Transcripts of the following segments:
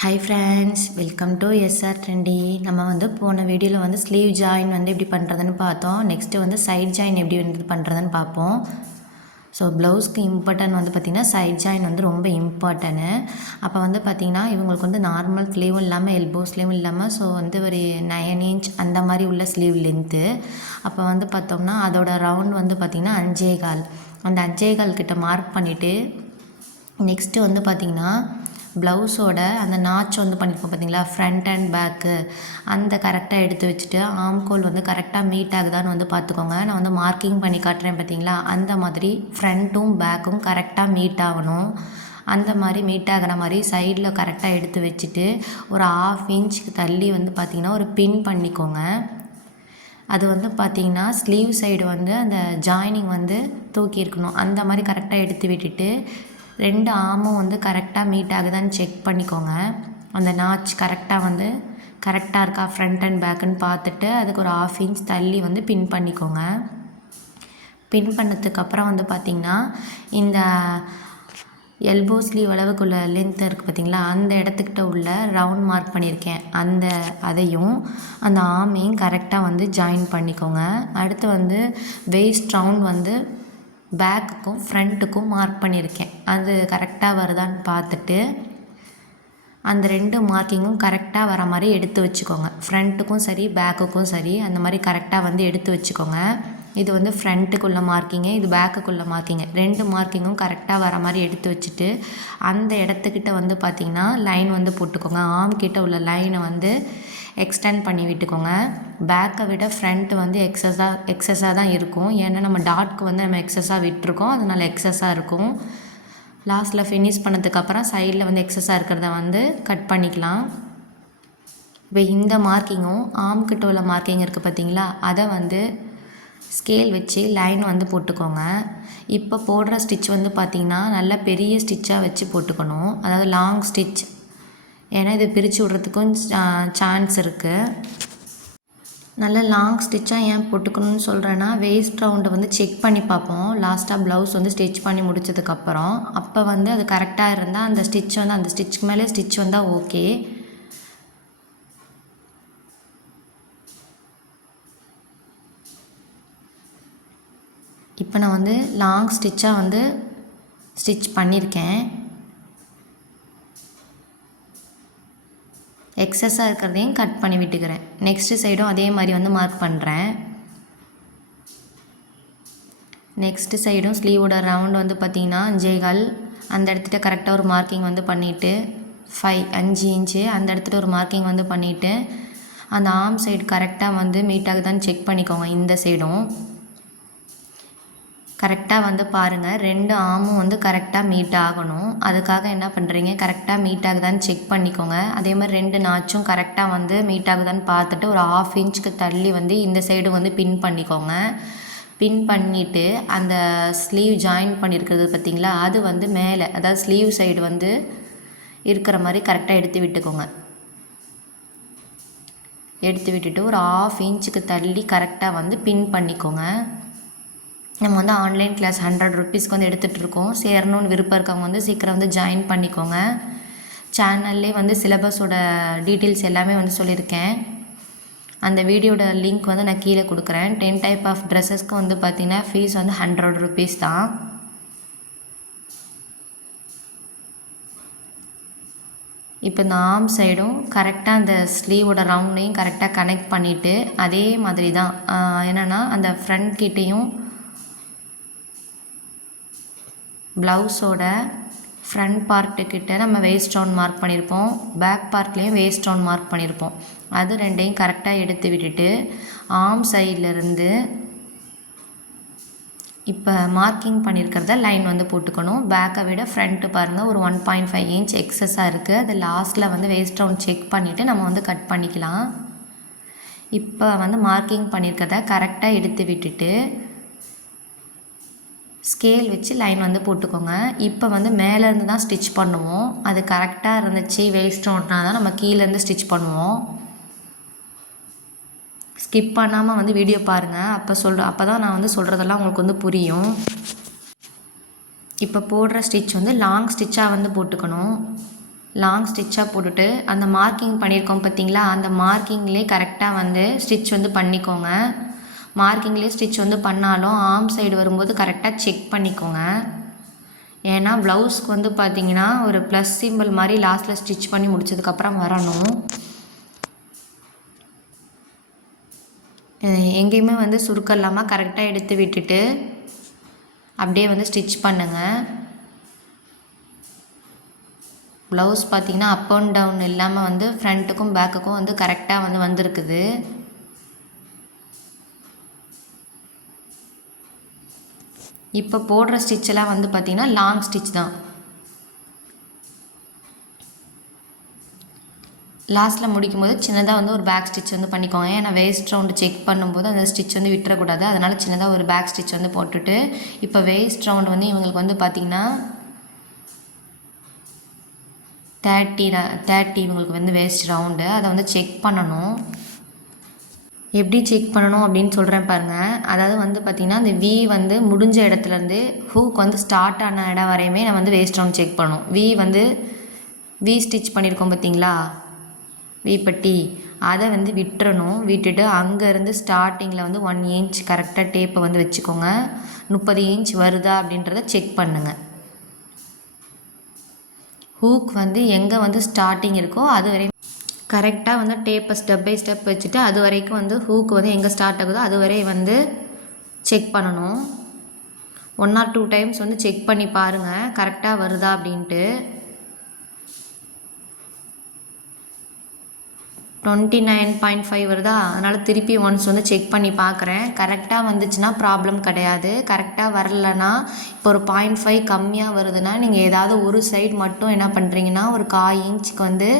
Hi friends, welcome to SR trendy. நம்ம போன வீடியோவில் ஸ்லீவ் ஜாயின் எப்படி பண்ணுறதுன்னு பார்த்தோம். நெக்ஸ்ட்டு சைட் ஜாயின் எப்படி பண்ணுறதுன்னு பார்ப்போம். ஸோ ப்ளவுஸ்க்கு இம்பார்ட்டன் பார்த்திங்கன்னா சைட் ஜாயின் ரொம்ப இம்பார்ட்டன்னு. அப்போ பார்த்திங்கன்னா இவங்களுக்கு நார்மல் ஸ்லீவும் இல்லாமல் எல்போ ஸ்லீவும் இல்லாமல் ஸோ ஒரு 9 இன்ச் அந்த மாதிரி உள்ள ஸ்லீவ் லென்த்து. அப்போ பார்த்தோம்னா அதோட ரவுண்ட் பார்த்திங்கன்னா 5.25. அந்த 5.25 கிட்ட மார்க் பண்ணிவிட்டு நெக்ஸ்ட்டு பார்த்திங்கன்னா ப்ளவுஸோட அந்த நாச் பண்ணியிருக்கோம் பார்த்திங்களா, ஃப்ரண்ட் அண்ட் பேக்கு அந்த கரெக்டாக எடுத்து வச்சுட்டு ஆம்கோல் கரெக்டாக மீட் ஆகுதான்னு பார்த்துக்கோங்க. நான் மார்க்கிங் பண்ணி காட்டுறேன் பார்த்திங்களா, அந்த மாதிரி ஃப்ரண்ட்டும் பேக்கும் கரெக்டாக மீட் ஆகணும். அந்த மாதிரி மீட் ஆகிற மாதிரி சைடில் கரெக்டாக எடுத்து வச்சுட்டு ஒரு 1/2 இன்ச்சுக்கு தள்ளி பார்த்திங்கன்னா ஒரு பின் பண்ணிக்கோங்க. அது பார்த்திங்கன்னா ஸ்லீவ் சைடு அந்த ஜாயினிங் தூக்கி இருக்கணும். அந்த மாதிரி கரெக்டாக எடுத்து விட்டுட்டு 2 ஆமும் கரெக்டாக மீட் ஆகுதான்னு செக் பண்ணிக்கோங்க. அந்த நாச் கரெக்டாக கரெக்டாக இருக்கா ஃப்ரண்ட் அண்ட் பேக்குன்னு பார்த்துட்டு அதுக்கு ஒரு 1/2 இன்ச் தள்ளி பின் பண்ணிக்கோங்க. பின் பண்ணதுக்கப்புறம் பார்த்திங்கன்னா இந்த எல்போ ஸ்லீவ் அளவுக்குள்ள லென்த் இருக்குது பார்த்திங்களா, அந்த இடத்துக்கிட்ட உள்ள ரவுண்ட் மார்க் பண்ணியிருக்கேன். அதையும் அந்த ஆமையும் கரெக்டாக ஜாயின் பண்ணிக்கோங்க. அடுத்து வேஸ்ட் ரவுண்ட் பேக்குக்கும் ஃப்ரண்ட்டுக்கும் மார்க் பண்ணியிருக்கேன். அது கரெக்டாக வருதான்னு பார்த்துட்டு அந்த 2 மார்க்கிங்கும் கரெக்டாக வர மாதிரி எடுத்து வச்சுக்கோங்க. ஃப்ரண்ட்டுக்கும் சரி பேக்குக்கும் சரி அந்த மாதிரி கரெக்டாக எடுத்து வச்சுக்கோங்க. இது ஃப்ரண்ட்டுக்குள்ள மார்க்கிங்கு, இது பேக்குக்குள்ள மார்க்கிங்கு, 2 மார்க்கிங்கும் கரெக்டாக வர மாதிரி எடுத்து வச்சுட்டு அந்த இடத்துக்கிட்ட பார்த்திங்கன்னா லைன் போட்டுக்கோங்க. ஆம் கிட்ட உள்ள லைனை எக்ஸ்டெண்ட் பண்ணி விட்டுக்கோங்க. பேக்கை விட ஃப்ரண்ட்டு எக்ஸஸாக தான் இருக்கும். ஏன்னா நம்ம டாட்க்கு நம்ம எக்ஸஸாக விட்டுருக்கோம், அதனால் எக்ஸஸாக இருக்கும். லாஸ்ட்டில் ஃபினிஷ் பண்ணதுக்கப்புறம் சைடில் எக்ஸஸாக இருக்கிறத கட் பண்ணிக்கலாம். இப்போ இந்த மார்க்கிங்கும் ஆம்கிட்ட உள்ள மார்க்கிங் இருக்குது பார்த்திங்களா, அதை ஸ்கேல் வச்சு லைன் போட்டுக்கோங்க. இப்போ போடுற ஸ்டிச் பார்த்திங்கன்னா நல்ல பெரிய ஸ்டிச்சாக வச்சு போட்டுக்கணும். அதாவது லாங் ஸ்டிச், ஏன்னா இது பிரித்து விட்றதுக்கும் சான்ஸ் இருக்குது. நல்ல லாங் ஸ்டிச்சாக ஏன் போட்டுக்கணும்னு சொல்கிறேன்னா, வேஸ்ட் ரவுண்டை செக் பண்ணி பார்ப்போம் லாஸ்ட்டாக ப்ளவுஸ் ஸ்டிச் பண்ணி முடித்ததுக்கப்புறம். அப்போ அது கரெக்டாக இருந்தால் அந்த ஸ்டிச் அந்த ஸ்டிச்சுக்கு மேலே ஸ்டிச் வந்தால் ஓகே. இப்போ நான் லாங் ஸ்டிச்சாக ஸ்டிச் பண்ணியிருக்கேன். எக்ஸஸாக இருக்கிறதையும் கட் பண்ணி விட்டுக்கிறேன். நெக்ஸ்ட்டு சைடும் அதே மாதிரி மார்க் பண்ணுறேன். நெக்ஸ்ட்டு சைடும் ஸ்லீவோட ரவுண்ட் பார்த்திங்கன்னா 5.25. அந்த இடத்துல கரெக்டாக ஒரு மார்க்கிங் பண்ணிவிட்டு 5 இன்ச்சு அந்த இடத்துல ஒரு மார்க்கிங் பண்ணிவிட்டு அந்த ஆர்ம் சைடு கரெக்டாக மீட் ஆகுதான்னு செக் பண்ணிக்கோங்க. இந்த சைடும் கரெக்டாக பாருங்கள், 2 ஆமும் கரெக்டாக மீட் ஆகணும். அதுக்காக என்ன பண்ணுறீங்க, கரெக்டாக மீட் ஆகுதான்னு செக் பண்ணிக்கோங்க. அதே மாதிரி 2 நாச்சும் கரெக்டாக மீட் ஆகுதான்னு பார்த்துட்டு ஒரு 1/2 இன்ச்சுக்கு தள்ளி இந்த சைடு பின் பண்ணிக்கோங்க. பின் பண்ணிவிட்டு அந்த ஸ்லீவ் ஜாயின் பண்ணியிருக்கிறது பார்த்திங்களா, அது மேலே அதாவது ஸ்லீவ் சைடு இருக்கிற மாதிரி கரெக்டாக எடுத்து விட்டுக்கோங்க. எடுத்து விட்டுட்டு ஒரு 1/2 இன்ச்சுக்கு தள்ளி கரெக்டாக பின் பண்ணிக்கோங்க. நம்ம ஆன்லைன் கிளாஸ் 100 ருப்பீஸ்க்கு எடுத்துகிட்ருக்கோம். சேரணும்னு விருப்பம் இருக்கவங்க சீக்கிரம் ஜாயின் பண்ணிக்கோங்க. சேனல்லே சிலபஸோட டீட்டெயில்ஸ் எல்லாமே சொல்லியிருக்கேன். அந்த வீடியோட லிங்க் நான் கீழே கொடுக்குறேன். 10 டைப் ஆஃப் ட்ரெஸ்ஸஸ்க்கு பார்த்திங்கன்னா ஃபீஸ் 100 ருப்பீஸ் தான். இப்போ இந்த ஆர்ம் சைடும் கரெக்டாக அந்த ஸ்லீவோட ரவுண்டையும் கரெக்டாக கனெக்ட் பண்ணிவிட்டு அதே மாதிரி தான் என்னென்னா அந்த ஃப்ரண்ட் கிட்டேயும் ப்ளவுஸோட ஃப்ரண்ட் பார்ட்டுக்கிட்ட நம்ம வேஸ்ட் ரவுண்ட் மார்க் பண்ணியிருப்போம், பேக் பார்ட்லேயும் வேஸ்ட் ரவுண்ட் மார்க் பண்ணியிருப்போம். அது 2ஐயும் கரெக்டாக எடுத்து விட்டுட்டு ஆர்ம் சைட்லேருந்து இப்போ மார்க்கிங் பண்ணியிருக்கிறத லைன் போட்டுக்கணும். பேக்கை விட ஃப்ரண்ட்டு பாருங்கள் ஒரு 1.5 இன்ச் எக்ஸஸாக இருக்குது. அது லாஸ்ட்டில் வேஸ்ட் ரவுண்ட் செக் பண்ணிவிட்டு நம்ம கட் பண்ணிக்கலாம். இப்போ மார்க்கிங் பண்ணியிருக்கிறத கரெக்டாக எடுத்து விட்டுட்டு ஸ்கேல் வச்சு லைன் போட்டுக்கோங்க. இப்போ மேலேருந்து தான் ஸ்டிச் பண்ணுவோம். அது கரெக்டாக இருந்துச்சு வேஸ்ட் ரவுண்ட்னா தான் நம்ம கீழேருந்து ஸ்டிச் பண்ணுவோம். ஸ்கிப் பண்ணாமல் வீடியோ பாருங்கள். அப்போ தான் நான் சொல்கிறதெல்லாம் உங்களுக்கு புரியும். இப்போ போடுற ஸ்டிச் லாங் ஸ்டிச்சாக போட்டுக்கணும். லாங் ஸ்டிச்சாக போட்டுட்டு அந்த மார்க்கிங் பண்ணியிருக்கோம் பார்த்தீங்களா, அந்த மார்க்கிங்லேயே கரெக்டாக வந்து ஸ்டிச் வந்து பண்ணிக்கோங்க. மார்க்கிங்லேயே ஸ்டிச் வந்து பண்ணாலும் ஆர்ம் சைடு வரும்போது கரெக்டாக செக் பண்ணிக்கோங்க. ஏன்னா ப்ளவுஸ்க்கு வந்து பார்த்திங்கன்னா ஒரு ப்ளஸ் சிம்பிள் மாதிரி லாஸ்ட்டில் ஸ்டிச் பண்ணி முடிச்சதுக்கப்புறம் வரணும். எங்கேயுமே வந்து சுருக்கம் இல்லாமல் கரெக்டாக எடுத்து விட்டுட்டு அப்படியே வந்து ஸ்டிச் பண்ணுங்கள். ப்ளவுஸ் பார்த்திங்கன்னா அப் அண்ட் டவுன் இல்லாமல் வந்து ஃப்ரண்ட்டுக்கும் பேக்குக்கும் வந்து கரெக்டாக வந்து வந்திருக்குது. இப்போ போடுற ஸ்டிச்செல்லாம் வந்து பார்த்திங்கன்னா லாங் ஸ்டிச் தான். லாஸ்ட்டில் முடிக்கும் போது சின்னதாக வந்து ஒரு பேக் ஸ்டிச் வந்து பண்ணிக்கோங்க. ஏன்னா வேஸ்ட் ரவுண்டு செக் பண்ணும்போது அந்த ஸ்டிச் வந்து விட்டுறக்கூடாது. அதனால் சின்னதாக ஒரு பேக் ஸ்டிச் வந்து போட்டுட்டு இப்போ வேஸ்ட் ரவுண்டு வந்து இவங்களுக்கு வந்து பார்த்திங்கன்னா 30 இவங்களுக்கு வந்து வேஸ்ட் ரவுண்டு. அதை வந்து செக் பண்ணணும். எப்படி செக் பண்ணணும் அப்படின்னு சொல்கிறேன் பாருங்கள். அதாவது வந்து பார்த்திங்கன்னா இந்த வி வந்து முடிஞ்ச இடத்துலேருந்து ஹூக் வந்து ஸ்டார்ட் ஆன இடம் வரையுமே நம்ம வந்து வேஸ்ட் ரவுண்ட் செக் பண்ணணும். வி ஸ்டிச் பண்ணியிருக்கோம் பார்த்தீங்களா, வீப்பட்டி, அதை வந்து விட்டுறணும். விட்டுட்டு அங்கேருந்து ஸ்டார்டிங்கில் வந்து 1 இன்ச் கரெக்டாக டேப்பை வந்து வச்சுக்கோங்க. 30 இன்ச் வருதா அப்படின்றத செக் பண்ணுங்கள். ஹூக் வந்து எங்கே வந்து ஸ்டார்டிங் இருக்கோ அது வரையும் கரெக்டாக வந்து டேப்பை ஸ்டெப் பை ஸ்டெப் வச்சுட்டு அது வரைக்கும் வந்து ஹூக் வந்து எங்கே ஸ்டார்ட் ஆகுதோ அது வரை வந்து செக் பண்ணணும். 1 or 2 டைம்ஸ் வந்து செக் பண்ணி பாருங்கள் கரெக்டாக வருதா அப்படின்ட்டு. 29.5 வருதா, அதனால் திருப்பி ஒன்ஸ் வந்து செக் பண்ணி பார்க்குறேன். கரெக்டாக வந்துச்சுன்னா ப்ராப்ளம் கிடையாது. கரெக்டாக வரலன்னா இப்போ ஒரு 0.5 கம்மியாக வருதுன்னா நீங்கள் ஏதாவது ஒரு சைடு மட்டும் என்ன பண்ணுறீங்கன்னா ஒரு 1/4 இன்ச்சுக்கு வந்து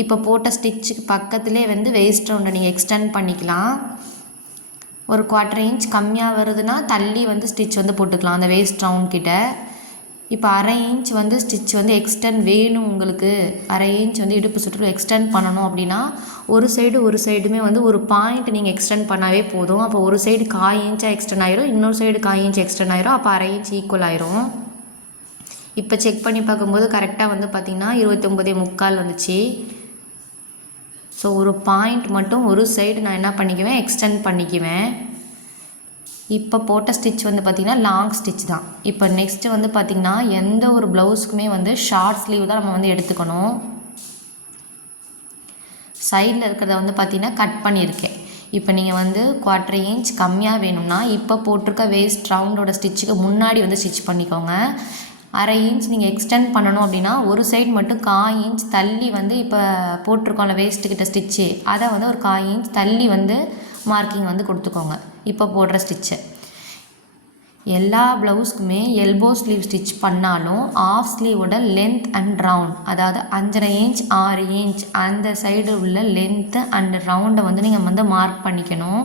இப்போ போட்ட ஸ்டிச்சுக்கு பக்கத்துலேயே வந்து வேஸ்ட் ரவுண்டை நீங்கள் எக்ஸ்டெண்ட் பண்ணிக்கலாம். ஒரு 1/4 இன்ச் கம்மியாக வருதுன்னா தள்ளி வந்து ஸ்டிச் வந்து போட்டுக்கலாம் அந்த வேஸ்ட் ரவுண்ட் கிட்ட. இப்போ 1/2 இன்ச் வந்து ஸ்டிச் வந்து எக்ஸ்டெண்ட் வேணும் உங்களுக்கு, 1/2 இன்ச் வந்து இடுப்பு சுற்றிலும் எக்ஸ்டெண்ட் பண்ணணும் அப்படின்னா ஒரு சைடுமே வந்து ஒரு பாயிண்ட் நீங்கள் எக்ஸ்டெண்ட் பண்ணாவே போதும். அப்போ ஒரு சைடு 1/4 இன்ச்சாக எக்ஸ்டெண்ட் ஆயிரும், இன்னொரு சைடு 1/4 இன்ச் எக்ஸ்டெண்ட் ஆயிரும். அப்போ 1/2 இன்ச் ஈக்குவல் ஆயிரும். இப்போ செக் பண்ணி பார்க்கும்போது கரெக்டாக வந்து பார்த்திங்கன்னா 29.75 வந்துச்சு. ஸோ ஒரு பாயிண்ட் மட்டும் ஒரு சைடு நான் என்ன பண்ணிக்குவேன், எக்ஸ்டெண்ட் பண்ணிக்குவேன். இப்போ போட்ட ஸ்டிச் வந்து பார்த்திங்கன்னா லாங் ஸ்டிச் தான். இப்போ நெக்ஸ்ட்டு வந்து பார்த்திங்கன்னா எந்த ஒரு ப்ளவுஸுக்குமே வந்து ஷார்ட் ஸ்லீவ் தான் நம்ம வந்து எடுத்துக்கணும். சைடில் இருக்கிறத வந்து பார்த்திங்கன்னா கட் பண்ணியிருக்கேன். இப்போ நீங்கள் வந்து 1/4 இன்ச் கம்மியாக வேணும்னா இப்போ போட்டிருக்க வேஸ்ட் ரவுண்டோட ஸ்டிச்சுக்கு முன்னாடி வந்து ஸ்டிச் பண்ணிக்கோங்க. 1/2 இன்ச் நீங்கள் எக்ஸ்டெண்ட் பண்ணணும் அப்படின்னா ஒரு சைடு மட்டும் 1/4 இன்ச் தள்ளி வந்து இப்போ போட்டிருக்கோம்ல வேஸ்ட்டுக்கிட்ட ஸ்டிச்சு, அதை வந்து ஒரு 1/4 இன்ச் தள்ளி வந்து மார்க்கிங் வந்து கொடுத்துக்கோங்க. இப்போ போடுற ஸ்டிச்சு எல்லா ப்ளவுஸ்க்குமே எல்போ ஸ்லீவ் ஸ்டிச் பண்ணாலும் ஆஃப் ஸ்லீவோட லென்த் அண்ட் ரவுண்ட், அதாவது 5.5 இன்ச் 6 இன்ச் அந்த சைடு உள்ள லென்த்து அண்ட் ரவுண்டை வந்து நீங்கள் வந்து மார்க் பண்ணிக்கணும்.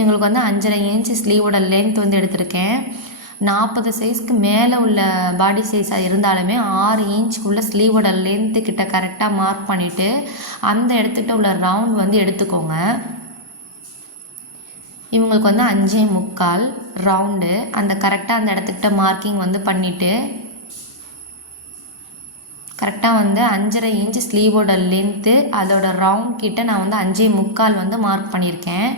எங்களுக்கு வந்து 5.5 இன்ச் ஸ்லீவோட லென்த் வந்து எடுத்திருக்கேன். 40 சைஸ்க்கு மேலே உள்ள பாடி சைஸாக இருந்தாலுமே 6 இன்ச்சுக்குள்ளே ஸ்லீவோட லென்த்து கிட்ட கரெக்டாக மார்க் பண்ணிவிட்டு அந்த இடத்துக்கிட்ட உள்ள ரவுண்ட் வந்து எடுத்துக்கோங்க. இவங்களுக்கு வந்து 5.75 ரவுண்டு அந்த கரெக்டாக அந்த இடத்துக்கிட்ட மார்க்கிங் வந்து பண்ணிவிட்டு கரெக்டாக வந்து 5.5 இன்ச் ஸ்லீவோட லென்த்து அதோட ரவுண்ட் கிட்ட நான் வந்து 5.75 வந்து மார்க் பண்ணியிருக்கேன்.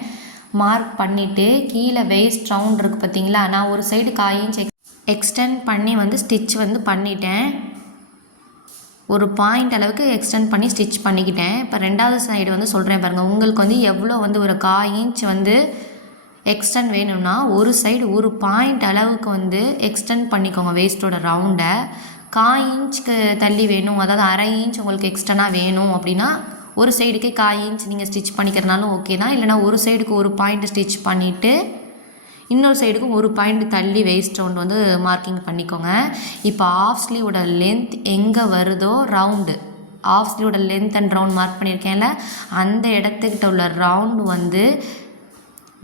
மார்க் பண்ணிவிட்டு கீழே வேஸ்ட் ரவுண்ட் இருக்குது பார்த்தீங்களா, நான் ஒரு சைடு 1/4 இன்ச் எக்ஸ்டெண்ட் பண்ணி வந்து ஸ்டிச் வந்து பண்ணிட்டேன். ஒரு பாயிண்ட் அளவுக்கு எக்ஸ்டெண்ட் பண்ணி ஸ்டிச் பண்ணிக்கிட்டேன். இப்போ 2வது சைடு வந்து சொல்கிறேன் பாருங்கள். உங்களுக்கு வந்து எவ்வளோ வந்து ஒரு 1/4 இன்ச் வந்து எக்ஸ்டெண்ட் வேணும்னா ஒரு சைடு ஒரு பாயிண்ட் அளவுக்கு வந்து எக்ஸ்டெண்ட் பண்ணிக்கோங்க வேஸ்ட்டோட ரவுண்டை. 1/4 இன்ச்சுக்கு தள்ளி வேணும், அதாவது 1/2 இன்ச் உங்களுக்கு எக்ஸ்டர்னாக வேணும் அப்படின்னா ஒரு சைடுக்கு 1/4 இன்ச் நீங்கள் ஸ்டிச் பண்ணிக்கிறனாலும் ஓகே தான். இல்லைனா ஒரு சைடுக்கு ஒரு பாயிண்ட் ஸ்டிச் பண்ணிவிட்டு இன்னொரு சைடுக்கும் ஒரு பாயிண்ட் தள்ளி வேஸ்ட் ரவுண்ட் வந்து மார்க்கிங் பண்ணிக்கோங்க. இப்போ ஆஃப் ஸ்லீவோட லென்த் எங்கே வருதோ ரவுண்டு, ஆஃப் ஸ்லீவோட லென்த் அண்ட் ரவுண்ட் மார்க் பண்ணியிருக்கேன்ல, அந்த இடத்துக்கிட்ட உள்ள ரவுண்டு வந்து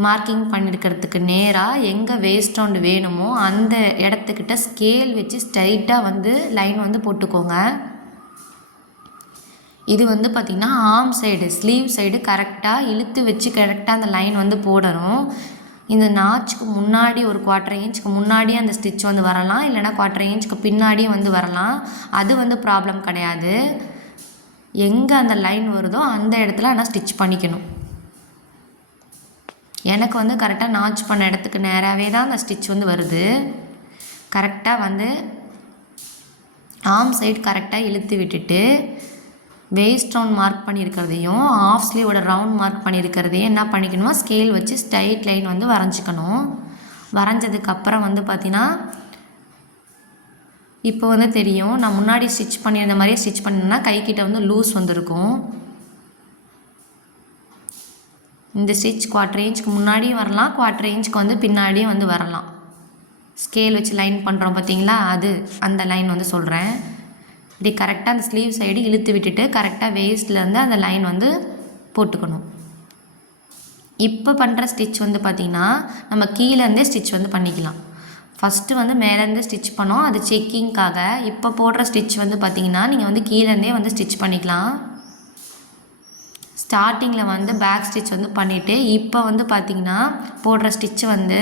மார்க்கிங் பண்ணியிருக்கிறதுக்கு நேராக எங்கே வேஸ்ட் ரவுண்டு வேணுமோ அந்த இடத்துக்கிட்ட ஸ்கேல் வச்சு ஸ்ட்ரைட்டாக வந்து லைன் வந்து போட்டுக்கோங்க. இது வந்து பார்த்திங்கன்னா ஆர்ம் சைடு ஸ்லீவ் சைடு கரெக்டாக இழுத்து வச்சு கரெக்டாக அந்த லைன் வந்து போடணும். இந்த நாச்சுக்கு முன்னாடி ஒரு 1/4 இன்ச்சுக்கு முன்னாடியே அந்த ஸ்டிச் வந்து வரலாம், இல்லைனா 1/4 இன்ச்சுக்கு பின்னாடியும் வந்து வரலாம். அது வந்து ப்ராப்ளம் கிடையாது. எங்கே அந்த லைன் வருதோ அந்த இடத்துல ஆனால் ஸ்டிச் பண்ணிக்கணும். எனக்கு வந்து கரெக்டாக நாச் பண்ண இடத்துக்கு நேராகவே தான் அந்த ஸ்டிச் வந்து வருது. கரெக்டாக வந்து ஆர்ம் சைடு கரெக்டாக இழுத்து விட்டுட்டு வேஸ்ட் ரவுண்ட் மார்க் பண்ணியிருக்கிறதையும் ஆஃப் ஸ்லீவோட ரவுண்ட் மார்க் பண்ணியிருக்கிறதையும் என்ன பண்ணிக்கணுமோ ஸ்கேல் வச்சு ஸ்ட்ரைட் லைன் வந்து வரைஞ்சிக்கணும். வரைஞ்சதுக்கப்புறம் வந்து பார்த்திங்கன்னா இப்போ வந்து தெரியும், நான் முன்னாடி ஸ்டிச் பண்ணியிருந்த மாதிரியே ஸ்டிச் பண்ணினா கைக்கிட்ட வந்து லூஸ் வந்துருக்கும். இந்த ஸ்டிச் 1/4 இன்ச்சுக்கு முன்னாடியும் வரலாம், 1/4 இன்ச்சுக்கு வந்து பின்னாடியும் வந்து வரலாம். ஸ்கேல் வச்சு லைன் பண்ணுறோம் பார்த்தீங்களா, அந்த லைன் வந்து சொல்கிறேன். இப்படி கரெக்டாக அந்த ஸ்லீவ் சைடு இழுத்து விட்டுட்டு கரெக்டாக வேஸ்ட்லேருந்து அந்த லைன் வந்து போட்டுக்கணும். இப்போ பண்ணுற ஸ்டிச் வந்து பார்த்திங்கன்னா நம்ம கீழேருந்தே ஸ்டிச் வந்து பண்ணிக்கலாம். ஃபஸ்ட்டு வந்து மேலேருந்து ஸ்டிச் பண்ணோம், அது செக்கிங்காக. இப்போ போடுற ஸ்டிச் வந்து பார்த்திங்கன்னா நீங்கள் வந்து கீழேருந்தே வந்து ஸ்டிச் பண்ணிக்கலாம். ஸ்டார்டிங்கில் வந்து பேக் ஸ்டிச் வந்து பண்ணிவிட்டு இப்போ வந்து பார்த்திங்கன்னா போடுற ஸ்டிச்சு வந்து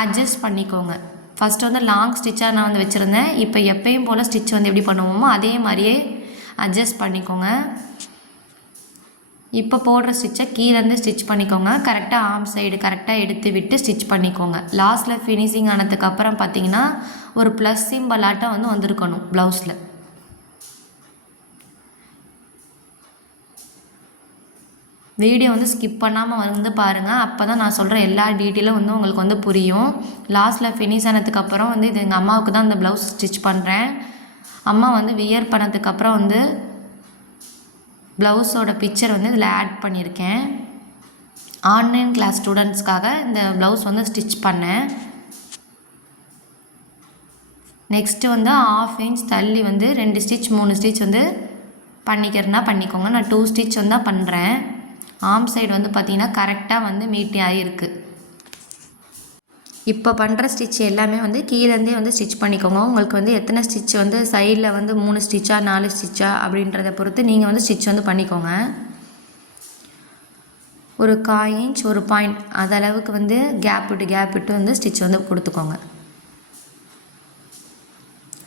அட்ஜஸ்ட் பண்ணிக்கோங்க. ஃபஸ்ட்டு வந்து லாங் ஸ்டிச்சாக நான் வந்து வச்சுருந்தேன். இப்போ எப்பயும் போல் ஸ்டிச் வந்து எப்படி பண்ணுவோமோ அதே மாதிரியே அட்ஜஸ்ட் பண்ணிக்கோங்க. இப்போ போடுற ஸ்டிச்சை கீழேருந்து ஸ்டிச் பண்ணிக்கோங்க. கரெக்டாக ஆர்ம் சைடு கரெக்டாக எடுத்து விட்டு ஸ்டிச் பண்ணிக்கோங்க. லாஸ்ட்டில் ஃபினிஷிங் ஆனதுக்கப்புறம் பார்த்திங்கன்னா ஒரு ப்ளஸ் சிம்பலாட்டம் வந்து வந்திருக்கணும் ப்ளவுஸில். வீடியோ வந்து ஸ்கிப் பண்ணாமல் வந்து பாருங்கள். அப்போ தான் நான் சொல்கிற எல்லா டீட்டெயிலும் வந்து உங்களுக்கு வந்து புரியும். லாஸ்ட்டில் ஃபினிஷ் ஆனதுக்கப்புறம் வந்து இது எங்கள் அம்மாவுக்கு தான் இந்த ப்ளவுஸ் ஸ்டிச் பண்ணுறேன். அம்மா வந்து வியர் பண்ணதுக்கப்புறம் வந்து ப்ளவுஸோட பிக்சர் வந்து இதில் ஆட் பண்ணியிருக்கேன். ஆன்லைன் கிளாஸ் ஸ்டூடெண்ட்ஸ்க்காக இந்த ப்ளவுஸ் வந்து ஸ்டிச் பண்ணேன். நெக்ஸ்ட்டு வந்து 1/2 இன்ச் தள்ளி வந்து 2 ஸ்டிச் 3 ஸ்டிச் வந்து பண்ணிக்கிறதுனா பண்ணிக்கோங்க. நான் 2 ஸ்டிச் வந்து தான் பண்ணுறேன். ஆர்ம் சைடு வந்து பார்த்திங்கன்னா கரெக்டாக வந்து மீட்டி ஆகிருக்கு. இப்போ பண்ணுற ஸ்டிச் எல்லாமே வந்து கீழேருந்தே வந்து ஸ்டிச் பண்ணிக்கோங்க. உங்களுக்கு வந்து எத்தனை ஸ்டிச் வந்து சைடில் வந்து 3 ஸ்டிச்சா 4 ஸ்டிச்சா அப்படின்றத பொறுத்து நீங்கள் வந்து ஸ்டிச் வந்து பண்ணிக்கோங்க. ஒரு 1/4 இன்ச் ஒரு பாயிண்ட் அதளவுக்கு வந்து கேப் விட்டு வந்து ஸ்டிச் வந்து கொடுத்துக்கோங்க.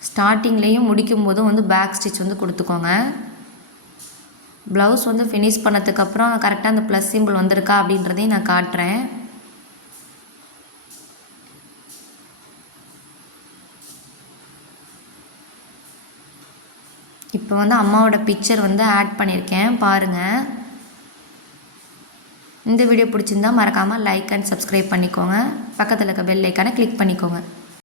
ஸ்டார்டிங்லேயும் முடிக்கும் போதும் வந்து பேக் ஸ்டிச் வந்து கொடுத்துக்கோங்க. ப்ளவுஸ் வந்து ஃபினிஷ் பண்ணதுக்கப்புறம் கரெக்டாக அந்த ப்ளஸ் சிம்பிள் வந்திருக்கா அப்படின்றதையும் நான் காட்டுறேன். இப்போ வந்து அம்மாவோட பிக்சர் வந்து ஆட் பண்ணியிருக்கேன் பாருங்கள். இந்த வீடியோ பிடிச்சிருந்தா மறக்காமல் லைக் அண்ட் சப்ஸ்கிரைப் பண்ணிக்கோங்க. பக்கத்தில் இருக்க பெல் ஐக்கானை கிளிக் பண்ணிக்கோங்க.